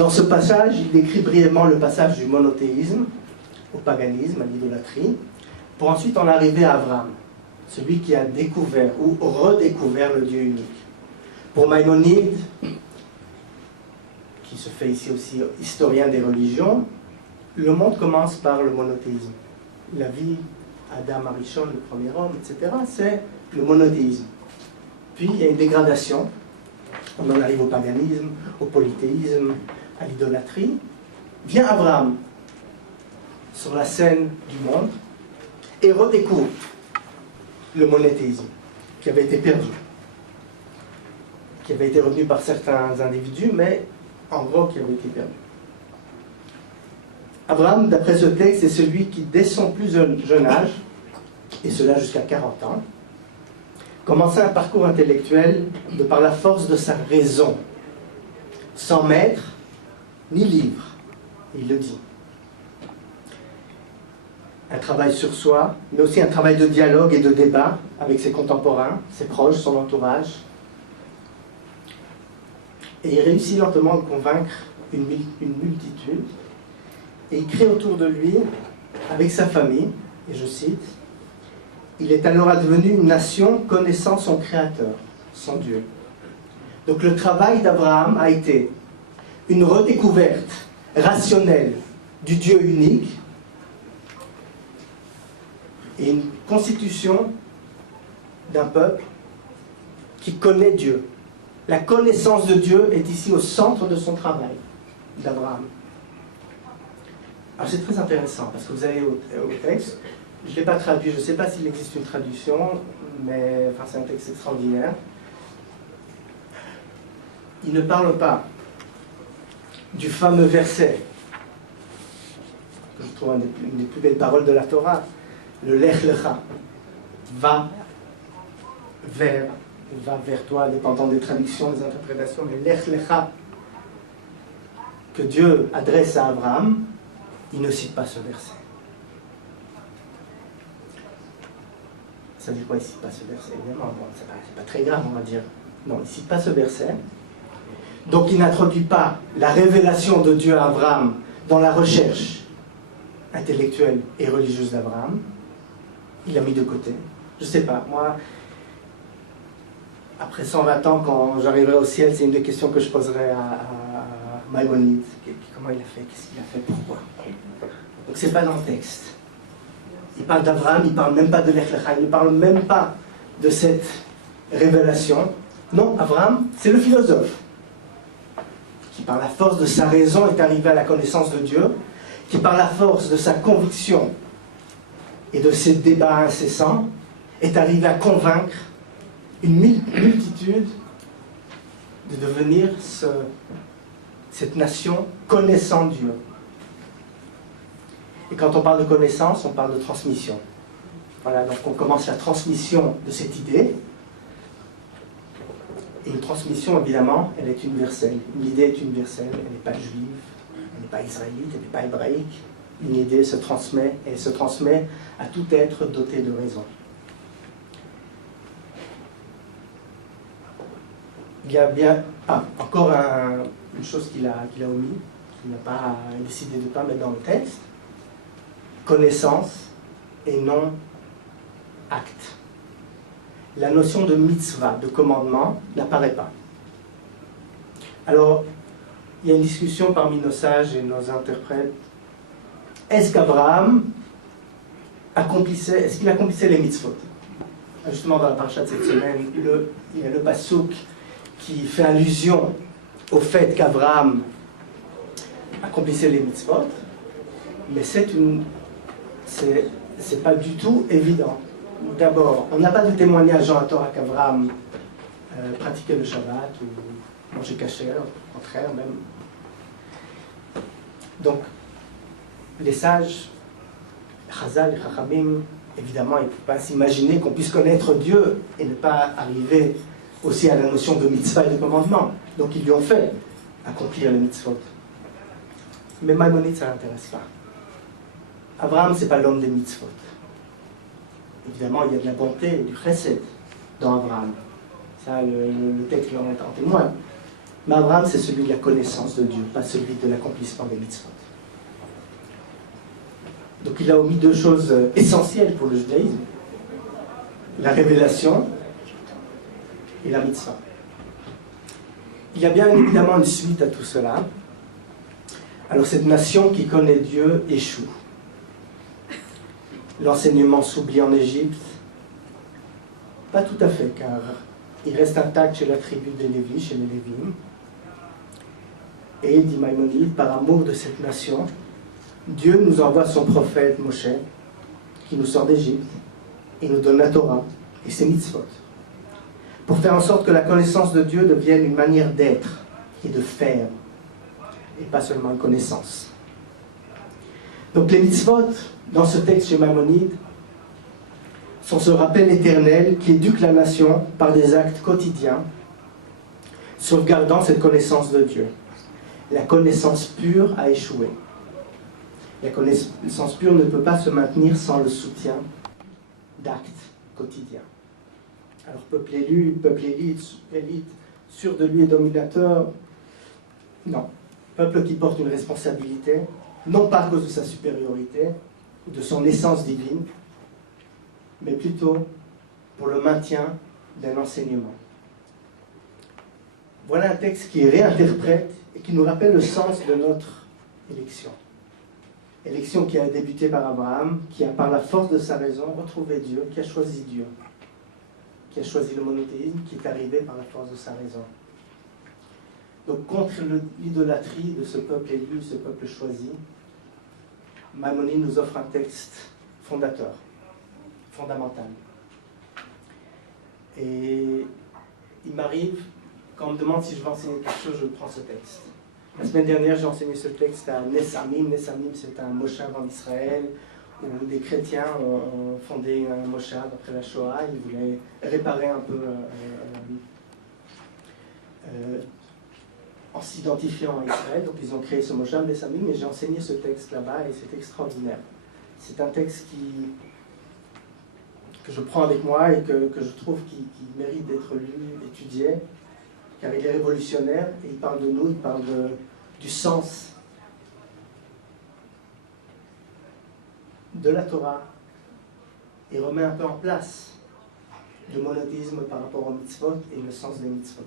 Dans ce passage, il décrit brièvement le passage du monothéisme au paganisme, à l'idolâtrie, pour ensuite en arriver à Abraham, celui qui a découvert ou redécouvert le Dieu unique. Pour Maïmonide, qui se fait ici aussi historien des religions, le monde commence par le monothéisme. La vie, Adam Arishon, le premier homme, etc., c'est le monothéisme. Puis il y a une dégradation, on en arrive au paganisme, au polythéisme, à l'idolâtrie. Vient Abraham sur la scène du monde et redécouvre le monothéisme qui avait été perdu, qui avait été retenu par certains individus, mais en gros qui avait été perdu. Abraham, d'après ce texte, est celui qui, dès son plus jeune âge, et cela jusqu'à 40 ans, commençait un parcours intellectuel de par la force de sa raison, sans maître ni livre, il le dit. Un travail sur soi, mais aussi un travail de dialogue et de débat avec ses contemporains, ses proches, son entourage. Et il réussit lentement à convaincre une multitude, et il crée autour de lui, avec sa famille, et je cite, « Il est alors advenu une nation connaissant son Créateur, son Dieu. » Donc le travail d'Abraham a été une redécouverte rationnelle du Dieu unique et une constitution d'un peuple qui connaît Dieu. La connaissance de Dieu est ici au centre de son travail, d'Abraham. Alors c'est très intéressant, parce que vous avez au texte, je ne l'ai pas traduit, je ne sais pas s'il existe une traduction, mais enfin, c'est un texte extraordinaire. Il ne parle pas du fameux verset, que je trouve une des plus belles paroles de la Torah, le Lech Lecha, va vers toi, dépendant des traductions, des interprétations, mais Lech Lecha, que Dieu adresse à Abraham, il ne cite pas ce verset. Ça veut dire quoi, il ne cite pas ce verset? Évidemment, bon, c'est pas très grave, on va dire. Non, il ne cite pas ce verset. Donc il n'introduit pas la révélation de Dieu à Abraham dans la recherche intellectuelle et religieuse d'Abraham. Il l'a mis de côté. Je ne sais pas, moi, après 120 ans, quand j'arriverai au ciel, c'est une des questions que je poserai à Maïmonide. Comment il a fait? Qu'est-ce qu'il a fait? Pourquoi? Donc c'est pas dans le texte. Il parle d'Abraham, il ne parle même pas de Lech Lecha, il ne parle même pas de cette révélation. Non, Abraham, c'est le philosophe qui, par la force de sa raison, est arrivé à la connaissance de Dieu, qui, par la force de sa conviction et de ses débats incessants, est arrivé à convaincre une multitude de devenir cette nation connaissant Dieu. Et quand on parle de connaissance, on parle de transmission. Voilà, donc on commence la transmission de cette idée. Et une transmission, évidemment, elle est universelle. Une idée est universelle, elle n'est pas juive, elle n'est pas israélite, elle n'est pas hébraïque. Une idée se transmet, et elle se transmet à tout être doté de raison. Il y a bien... encore une chose qu'il a omis, qu'il n'a pas décidé de ne pas mettre dans le texte. Connaissance et non acte. La notion de mitzvah, de commandement, n'apparaît pas. Alors, il y a une discussion parmi nos sages et nos interprètes. Est-ce qu'Abraham accomplissait les mitzvot? Justement, dans la paracha de cette semaine, il y a le passouk qui fait allusion au fait qu'Abraham accomplissait les mitzvot, mais c'est pas du tout évident. D'abord, on n'a pas de témoignage dans la Torah qu'Abraham pratiquait le Shabbat ou mangeait kasher, au contraire même. Donc, les sages, Chazal, les Chachamim, évidemment, ils ne peuvent pas s'imaginer qu'on puisse connaître Dieu et ne pas arriver aussi à la notion de mitzvah et de commandement. Donc, ils lui ont fait accomplir les mitzvot. Mais Maïmonide, ça ne l'intéresse pas. Abraham, ce n'est pas l'homme des mitzvot. Évidemment, il y a de la bonté, du chesed dans Abraham. Ça, le texte en témoigne. Mais Abraham, c'est celui de la connaissance de Dieu, pas celui de l'accomplissement des mitzvot. Donc il a omis deux choses essentielles pour le judaïsme, la révélation et la mitzvah. Il y a bien évidemment une suite à tout cela. Alors cette nation qui connaît Dieu échoue. L'enseignement s'oublie en Égypte. Pas tout à fait, car il reste intact chez la tribu des Lévis, chez les Lévim. Et, dit Maïmonide, par amour de cette nation, Dieu nous envoie son prophète Moshe, qui nous sort d'Égypte, et nous donne la Torah et ses mitzvot, pour faire en sorte que la connaissance de Dieu devienne une manière d'être et de faire, et pas seulement une connaissance. Donc les mitzvot, dans ce texte chez Maïmonide, sont ce rappel éternel qui éduque la nation par des actes quotidiens, sauvegardant cette connaissance de Dieu. La connaissance pure a échoué. La connaissance pure ne peut pas se maintenir sans le soutien d'actes quotidiens. Alors, peuple élu, peuple élite, sûr de lui et dominateur, non. Peuple qui porte une responsabilité, non pas à cause de sa supériorité ou de son essence divine, mais plutôt pour le maintien d'un enseignement. Voilà un texte qui réinterprète et qui nous rappelle le sens de notre élection. Élection qui a débuté par Abraham, qui a par la force de sa raison retrouvé Dieu, qui a choisi Dieu, qui a choisi le monothéisme, qui est arrivé par la force de sa raison. Donc contre l'idolâtrie de ce peuple élu, ce peuple choisi, Maïmonide nous offre un texte fondateur, fondamental. Et il m'arrive, quand on me demande si je vais enseigner quelque chose, je prends ce texte. La semaine dernière, j'ai enseigné ce texte à Nesamim. Nesamim, c'est un moshav en Israël où des chrétiens ont fondé un moshav après la Shoah. Ils voulaient réparer un peu en s'identifiant à Israël. Donc ils ont créé ce moshav Nesamim et j'ai enseigné ce texte là-bas et c'est extraordinaire. C'est un texte que je prends avec moi et que je trouve qui mérite d'être lu, étudié, car il est révolutionnaire et il parle de nous, il parle du sens de la Torah et remet un peu en place le monothéisme par rapport au mitzvot et le sens des mitzvot.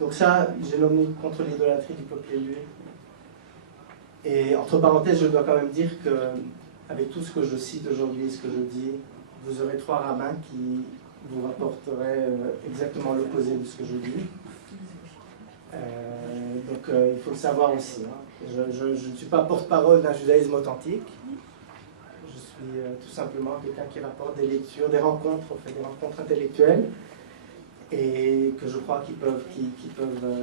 Donc ça, j'ai nommé contre l'idolâtrie du peuple élu. Et entre parenthèses, je dois quand même dire que avec tout ce que je cite aujourd'hui, ce que je dis, vous aurez trois rabbins qui vous rapporteraient exactement l'opposé de ce que je dis. Donc il faut le savoir aussi. Hein. Je ne suis pas porte-parole d'un judaïsme authentique. Je suis tout simplement quelqu'un qui rapporte des lectures, des rencontres, des rencontres intellectuelles, et que je crois qui peuvent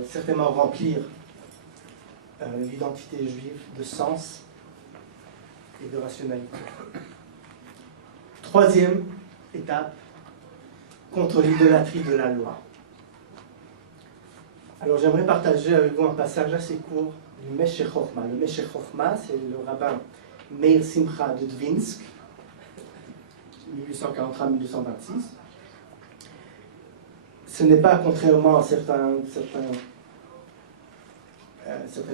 certainement remplir l'identité juive de sens et de rationalité. Troisième étape, contre l'idolâtrie de la loi. Alors j'aimerais partager avec vous un passage assez court du Meshech Chochma. Le Meshech Chochma, c'est le rabbin Meir Simcha de Dvinsk, 1843-1826. Ce n'est pas, contrairement à certaines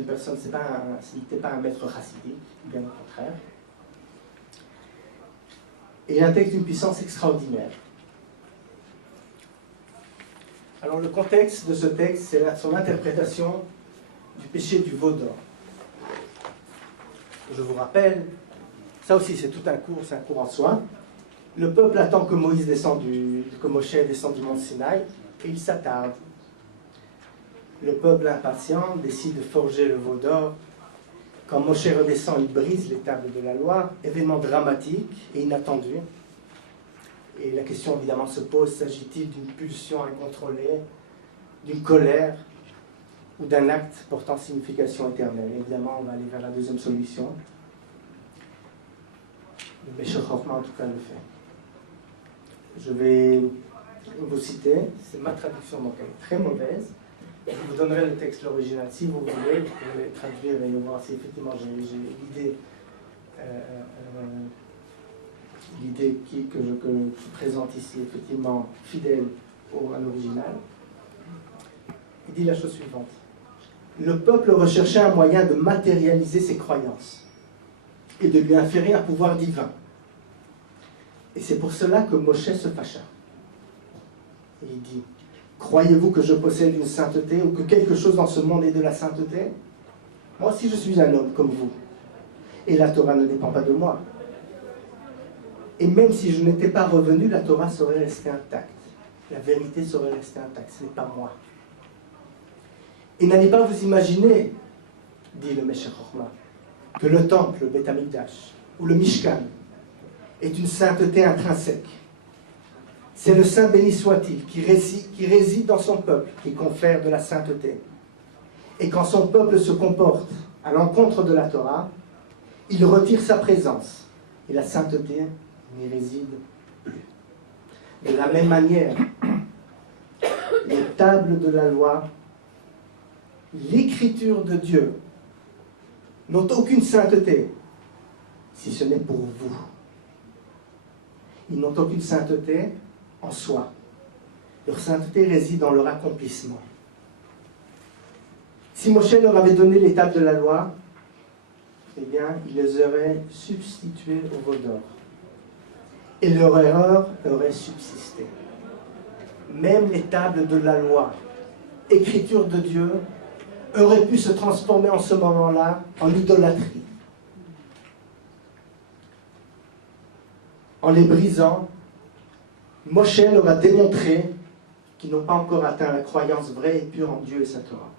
personnes, ce n'était pas un maître chassidique, bien au contraire. Et il a un texte d'une puissance extraordinaire. Alors le contexte de ce texte, c'est son interprétation du péché du veau d'or. Je vous rappelle, ça aussi c'est tout un cours, c'est un cours en soi. Le peuple attend que Moïse que Moshe descende du mont Sinaï, et il s'attarde. Le peuple impatient décide de forger le veau d'or. Quand Moshe redescend, il brise les tables de la loi, événement dramatique et inattendu. Et la question évidemment se pose, s'agit-il d'une pulsion incontrôlée, d'une colère ou d'un acte portant signification éternelle? Évidemment, on va aller vers la deuxième solution. Le Meshech Chochma en tout cas le fait. Je vais vous citer, c'est ma traduction, donc elle est très mauvaise. Je vous donnerai le texte original si vous voulez, vous pouvez traduire et voir si effectivement j'ai l'idée que je présente ici, effectivement fidèle à l'original. Il dit la chose suivante. Le peuple recherchait un moyen de matérialiser ses croyances et de lui inférer un pouvoir divin. Et c'est pour cela que Moshe se fâcha. Et il dit, croyez-vous que je possède une sainteté ou que quelque chose dans ce monde est de la sainteté? Moi aussi je suis un homme comme vous. Et la Torah ne dépend pas de moi. Et même si je n'étais pas revenu, la Torah serait restée intacte. La vérité serait restée intacte. Ce n'est pas moi. Et n'allez pas vous imaginer, dit le Meshech Chochma, que le temple, le Beth Amikdash, ou le Mishkan, est une sainteté intrinsèque. C'est le Saint béni soit-il qui réside dans son peuple, qui confère de la sainteté. Et quand son peuple se comporte à l'encontre de la Torah, il retire sa présence. Et la sainteté n'y réside plus. De la même manière, les tables de la loi, l'écriture de Dieu, n'ont aucune sainteté, si ce n'est pour vous. Ils n'ont aucune sainteté en soi. Leur sainteté réside dans leur accomplissement. Si Moshe leur avait donné les tables de la loi, eh bien, il les aurait substituées au veau d'or. Et leur erreur aurait subsisté. Même les tables de la loi, écriture de Dieu, auraient pu se transformer en ce moment-là en idolâtrie. En les brisant, Moshe leur a démontré qu'ils n'ont pas encore atteint la croyance vraie et pure en Dieu et sa Torah.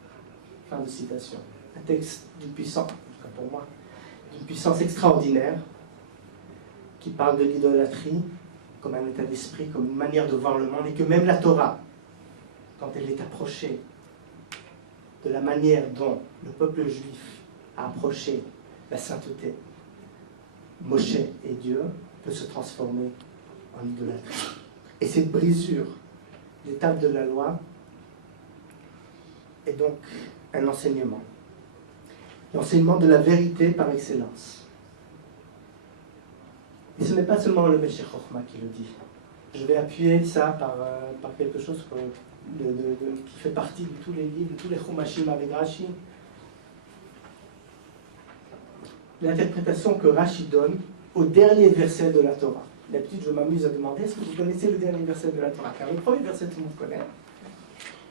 Fin de citation. Un texte d'une puissance, pour moi, d'une puissance extraordinaire, qui parle de l'idolâtrie comme un état d'esprit, comme une manière de voir le monde, et que même la Torah, quand elle est approchée de la manière dont le peuple juif a approché la sainteté, Moshe et Dieu, peut se transformer en idolâtrie. Et cette brisure des tables de la loi est donc un enseignement. L'enseignement de la vérité par excellence. Et ce n'est pas seulement le Meshech Chochma qui le dit. Je vais appuyer ça par quelque chose qui fait partie de tous les livres, de tous les Chumashim avec Rashi. L'interprétation que Rashi donne au dernier verset de la Torah. D'habitude, je m'amuse à demander, est-ce que vous connaissez le dernier verset de la Torah? Car le premier verset, tout le monde connaît.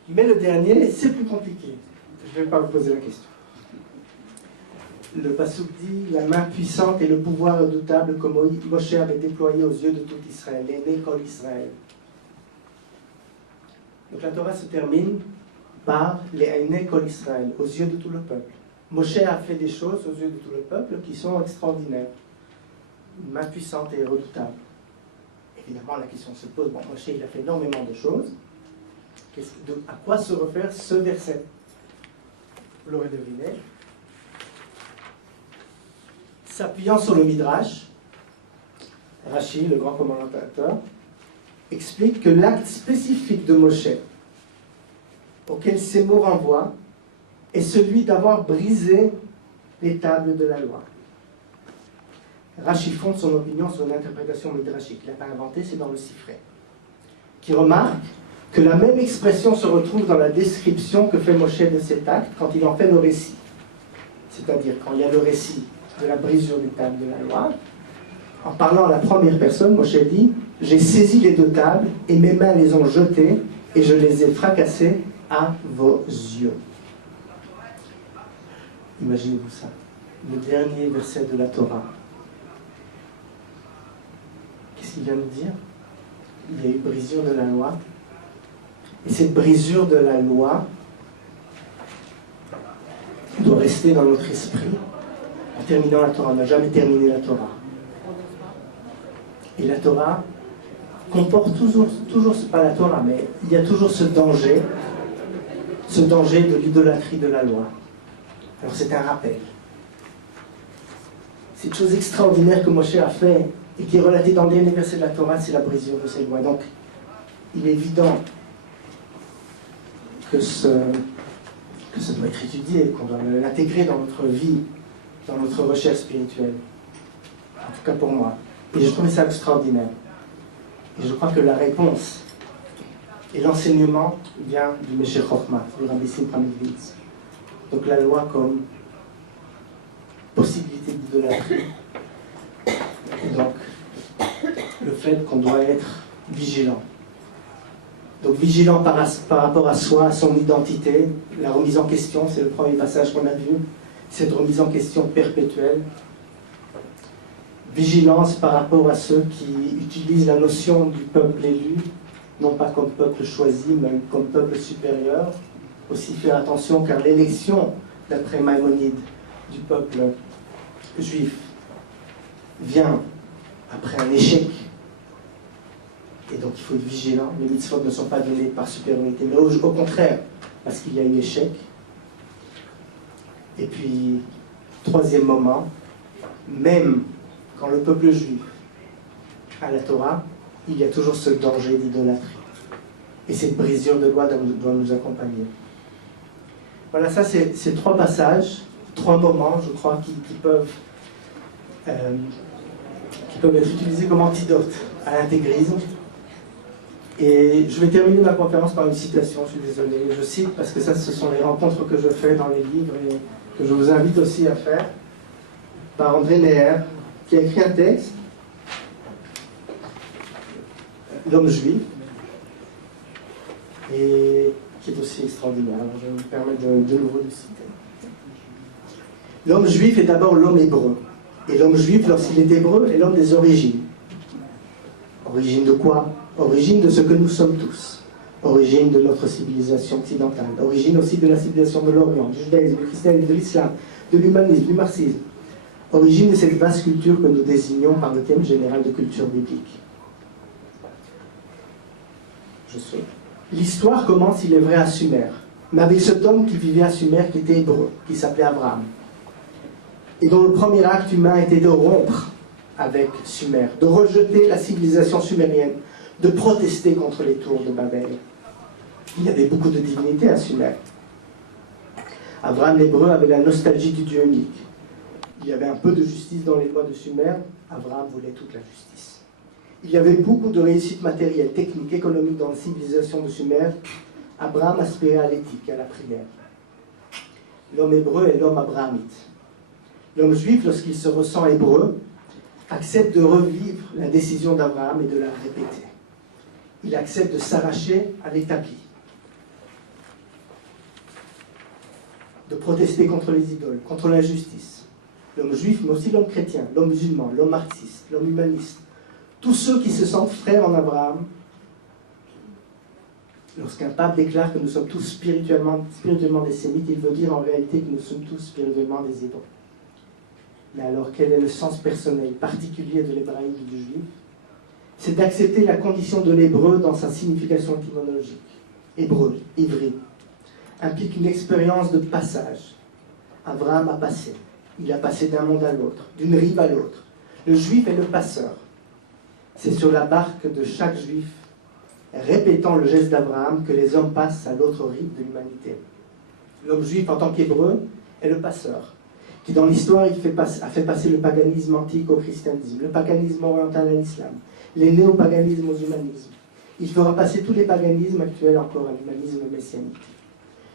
Mais le dernier, c'est plus compliqué. Je ne vais pas vous poser la question. Le passouk dit, la main puissante et le pouvoir redoutable que Moshe avait déployé aux yeux de tout Israël, l'aîné Kol Israël. Donc la Torah se termine par les aînés Kol Israël, aux yeux de tout le peuple. Moshe a fait des choses aux yeux de tout le peuple qui sont extraordinaires. Une main puissante et redoutable. Évidemment, la question se pose, bon, Moshe, il a fait énormément de choses. À quoi se réfère ce verset? Vous l'aurez deviné. S'appuyant sur le Midrash, Rashi, le grand commentateur, explique que l'acte spécifique de Moshe, auquel ces mots renvoient, est celui d'avoir brisé les tables de la loi. Rashi fonde son opinion sur une interprétation midrashique, il n'a pas inventé, c'est dans le Sifré, qui remarque que la même expression se retrouve dans la description que fait Moshe de cet acte quand il en fait le récit. C'est-à-dire quand il y a le récit de la brisure des tables de la loi, en parlant à la première personne, Moshe dit « J'ai saisi les deux tables et mes mains les ont jetées et je les ai fracassées à vos yeux. » Imaginez-vous ça, le dernier verset de la Torah. Qu'est-ce qu'il vient de dire? Il y a eu brisure de la loi. Et cette brisure de la loi doit rester dans notre esprit. En terminant la Torah, on n'a jamais terminé la Torah. Et la Torah comporte toujours, c'est pas la Torah, mais il y a toujours ce danger de l'idolâtrie de la loi. Alors c'est un rappel. Cette chose extraordinaire que Moshe a fait et qui est relatée dans les versets de la Torah, c'est la brisure de ces lois. Donc, il est évident que ça doit être étudié, qu'on doit l'intégrer dans notre vie, dans notre recherche spirituelle. En tout cas pour moi. Et je trouvais ça extraordinaire. Et je crois que la réponse Et l'enseignement vient du Meshech Chochma, du Rabbi Simcha Miglitz. Donc la loi comme possibilité d'idolâtrie. Et donc le fait qu'on doit être vigilant. Donc vigilant par rapport à soi, à son identité, la remise en question, c'est le premier passage qu'on a vu, cette remise en question perpétuelle. Vigilance par rapport à ceux qui utilisent la notion du peuple élu, non pas comme peuple choisi, mais comme peuple supérieur. Aussi faire attention, car l'élection, d'après Maïmonide, du peuple juif, vient après un échec. Et donc il faut être vigilant. Les mitzvot ne sont pas donnés par supériorité, mais au contraire, parce qu'il y a eu échec. Et puis, troisième moment, même quand le peuple juif a la Torah, il y a toujours ce danger d'idolâtrie. Et cette brisure de loi doit nous accompagner. Voilà, ça c'est trois passages, trois moments, je crois, qui peuvent être utilisés comme antidote à l'intégrisme. Et je vais terminer ma conférence par une citation, je suis désolé. Je cite parce que ça, ce sont les rencontres que je fais dans les livres et que je vous invite aussi à faire, par André Neher, qui a écrit un texte, L'homme juif, et qui est aussi extraordinaire. Alors je vais me permettre de nouveau de citer. L'homme juif est d'abord l'homme hébreu. Et l'homme juif, lorsqu'il est hébreu, est l'homme des origines. Origine de quoi? Origine de ce que nous sommes tous. Origine de notre civilisation occidentale. Origine aussi de la civilisation de l'Orient, du judaïsme, du christianisme, de l'islam, de l'humanisme, du marxisme. Origine de cette vaste culture que nous désignons par le thème général de culture biblique. Je sais. L'histoire commence, il est vrai, à Sumer. Mais avec cet homme qui vivait à Sumer, qui était hébreu, qui s'appelait Abraham. Et dont le premier acte humain était de rompre avec Sumer, de rejeter la civilisation sumérienne, de protester contre les tours de Babel. Il y avait beaucoup de divinités à Sumer. Abraham l'hébreu avait la nostalgie du Dieu unique. Il y avait un peu de justice dans les lois de Sumer. Abraham voulait toute la justice. Il y avait beaucoup de réussite matérielle, technique, économique dans la civilisation de Sumer. Abraham aspirait à l'éthique, à la prière. L'homme hébreu est l'homme abrahamite. L'homme juif, lorsqu'il se ressent hébreu, accepte de revivre la décision d'Abraham et de la répéter. Il accepte de s'arracher à l'établi, de protester contre les idoles, contre l'injustice. L'homme juif, mais aussi l'homme chrétien, l'homme musulman, l'homme marxiste, l'homme humaniste. Tous ceux qui se sentent frères en Abraham, lorsqu'un pape déclare que nous sommes tous spirituellement des sémites, il veut dire en réalité que nous sommes tous spirituellement des hébreux. Mais alors, quel est le sens personnel, particulier de l'hébraïsme du juif? C'est d'accepter la condition de l'hébreu dans sa signification étymologique. Hébreu, ivri, implique une expérience de passage. Abraham a passé. Il a passé d'un monde à l'autre, d'une rive à l'autre. Le juif est le passeur. C'est sur la barque de chaque juif, répétant le geste d'Abraham, que les hommes passent à l'autre rive de l'humanité. L'homme juif, en tant qu'hébreu, est le passeur, qui dans l'histoire a fait passer le paganisme antique au christianisme, le paganisme oriental à l'islam, les néopaganismes aux humanismes. Il fera passer tous les paganismes actuels encore à l'humanisme messianique.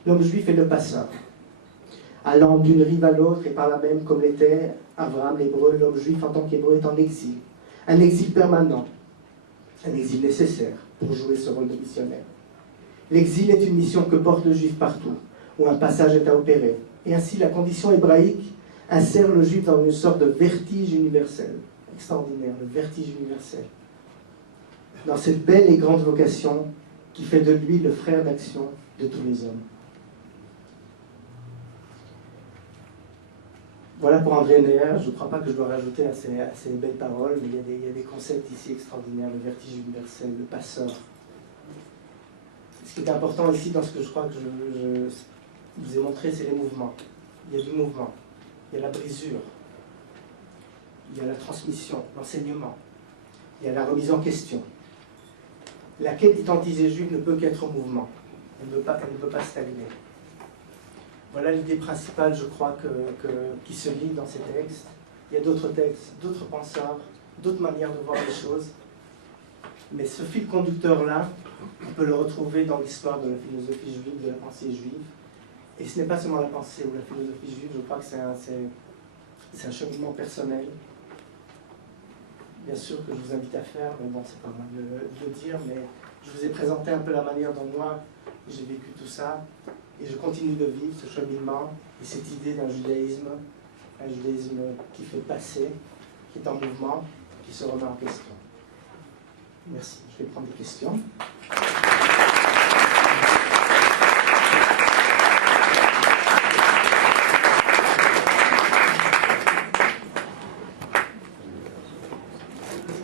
L'homme juif est le passeur, allant d'une rive à l'autre et par là même, comme l'était Abraham l'hébreu, l'homme juif en tant qu'hébreu est en exil. Un exil permanent, un exil nécessaire pour jouer ce rôle de missionnaire. L'exil est une mission que porte le juif partout, où un passage est à opérer. Et ainsi, la condition hébraïque insère le juif dans une sorte de vertige universel. Extraordinaire, le vertige universel. Dans cette belle et grande vocation qui fait de lui le frère d'action de tous les hommes. Voilà pour André Neher. Je ne crois pas que je dois rajouter à ces belles paroles, mais il y a des concepts ici extraordinaires, le vertige universel, le passeur. Ce qui est important ici, dans ce que je crois que je vous ai montré, c'est les mouvements. Il y a du mouvement, il y a la brisure, il y a la transmission, l'enseignement, il y a la remise en question. La quête d'identité juive ne peut qu'être en mouvement, elle ne peut pas stagner. Voilà l'idée principale, je crois, qui se lit dans ces textes. Il y a d'autres textes, d'autres penseurs, d'autres manières de voir les choses. Mais ce fil conducteur-là, On peut le retrouver dans l'histoire de la philosophie juive, de la pensée juive. Et ce n'est pas seulement la pensée ou la philosophie juive, je crois que c'est un cheminement personnel. Bien sûr que je vous invite à faire, mais bon, c'est pas mal de le dire, mais je vous ai présenté un peu la manière dont moi j'ai vécu tout ça, et je continue de vivre ce cheminement et cette idée d'un judaïsme qui fait passer, qui est en mouvement, qui se remet en question. Merci. Je vais prendre des questions.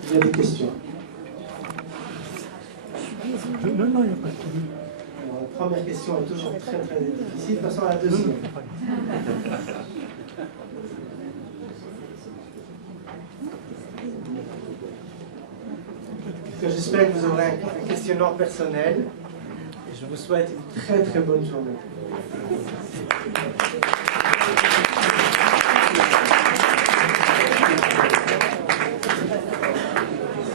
Il y a des questions. Non, il n'y a pas de problème. Alors, la première question est toujours très très difficile. Passons à la deuxième. J'espère que vous aurez un questionnement personnel et je vous souhaite une très très bonne journée.